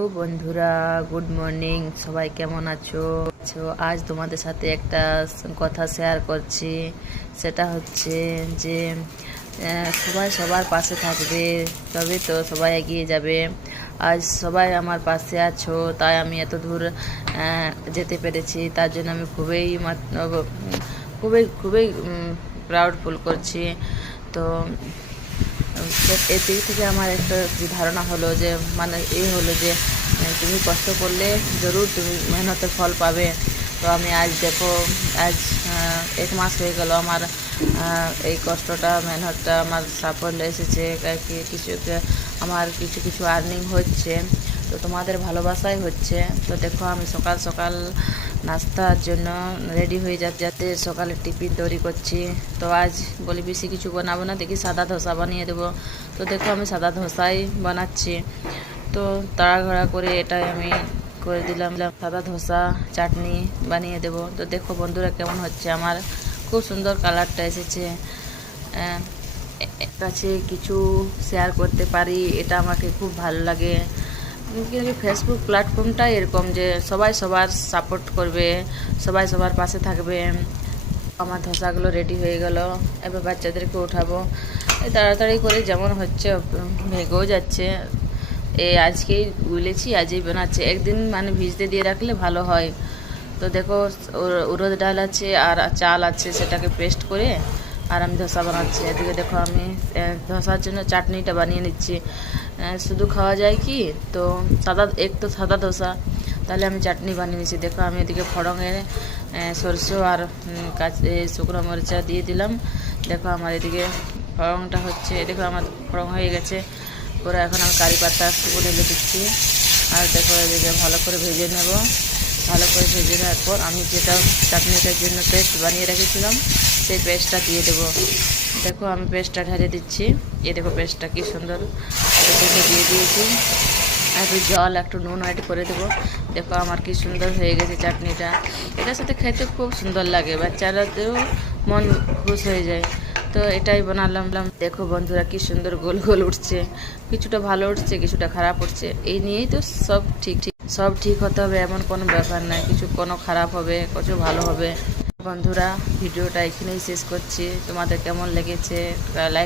ও বন্ধুরা, good morning. সবাই কেমন আছো? আজ তোমাদের সাথে একটা কথা শেয়ার করছি। সেটা হচ্ছে যে সবাই সবার পাশে থাকবে, তবে তো সবাই এগিয়ে যাবে। আজ সবাই আমার পাশে আছো, তাই আমি এত দূর যেতে পেরেছি। তার জন্য আমি খুবই খুবই প্রাউড ফিল করছি। তো এর দিক থেকে আমার একটা যে ধারণা হলো, যে মানে এই হলো যে তুমি কষ্ট করলে জরুর তুমি মেহনতের ফল পাবে। তো আমি আজ দেখো, আজ 1 মাস হয়ে গেল আমার এই কষ্টটা, মেহনতটা আমার সাফল্য এসেছে। আমার কিছু কিছু আর্নিং হচ্ছে, তো তোমাদের ভালোবাসাই হচ্ছে। তো দেখো, আমি সকাল সকাল নাস্তার জন্য রেডি হয়ে যাতে সকালে টিফিন তৈরি করছি। তো আজ বলি বেশি কিছু বানাবো না, দেখি সাদা ধোসা বানিয়ে দেবো। তো দেখো, আমি সাদা ধোসাই বানাচ্ছি। তো তাড়াহুড়া করে এটাই আমি করে দিলাম, সাদা ধোসা চাটনি বানিয়ে দেব। তো দেখো বন্ধুরা, কেমন হচ্ছে আমার, খুব সুন্দর কালারটা এসেছে। কাছে কিছু শেয়ার করতে পারি, এটা আমাকে খুব ভালো লাগে। কিন্তু ফেসবুক প্ল্যাটফর্মটা এরকম যে সবাই সবার সাপোর্ট করবে, সবাই সবার পাশে থাকবে। আমার ধোসাগুলো রেডি হয়ে গেল, এবার বাচ্চাদেরকে উঠাবো। এই তাড়াতাড়ি করে যেমন হচ্ছে ভেগেও যাচ্ছে। আজকেই গুলেছি, আজই বানাচ্ছে। একদিন মানে ভিজতে দিয়ে রাখলে ভালো হয়। তো দেখো, উড়দ ডাল আছে আর চাল আছে, সেটাকে পেস্ট করে আর আমি ধোসা বানাচ্ছি। এদিকে দেখো, আমি ধোসার জন্য চাটনিটা বানিয়ে নিচ্ছি। শুধু খাওয়া যায় কি, তো সাদা ধোসা, তাহলে আমি চাটনি বানিয়ে নিচ্ছি। দেখো, আমি এদিকে ফড়ঙে সরষে আর শুকনো মরিচা দিয়ে দিলাম। দেখো আমার এদিকে ফড়ংটা হচ্ছে, দেখো আমার ফড়ং হয়ে গেছে পুরো। এখন আমি কারি পাতা একটু ঢেলে দিচ্ছি। আর দেখো, এদিকে ভালো করে ভেজে নেব। ভালো করে ভেজে নেওয়ার পর আমি যেটা চাটনিটার জন্য পেস্ট বানিয়ে রেখেছিলাম, সেই পেস্টটা দিয়ে দেবো। দেখো, আমি পেস্টটা ঢেলে দিচ্ছি। দেখো পেস্টটা কি সুন্দর দিয়ে দিয়েছি। একটু জল, একটু নুন অ্যাড করে দেবো। দেখো আমার কি সুন্দর হয়ে গেছে চাটনিটা। এটার সাথে খেতে খুব সুন্দর লাগে, বাচ্চারাতেও মন খুশ হয়ে যায়। তো এটাই বানালাম। দেখো বন্ধুরা, কি সুন্দর গোল গোল উঠছে। কিছুটা ভালো উঠছে, কিছুটা খারাপ উঠছে। এই নিয়েই তো সব ঠিক হতে হবে, এমন কোনো ব্যাপার নাই। কোনো খারাপ হবে, কিছু ভালো হবে। বন্ধুরা, ভিডিওটা এখানেই শেষ করছি। তোমাদের কেমন লেগেছে লাইক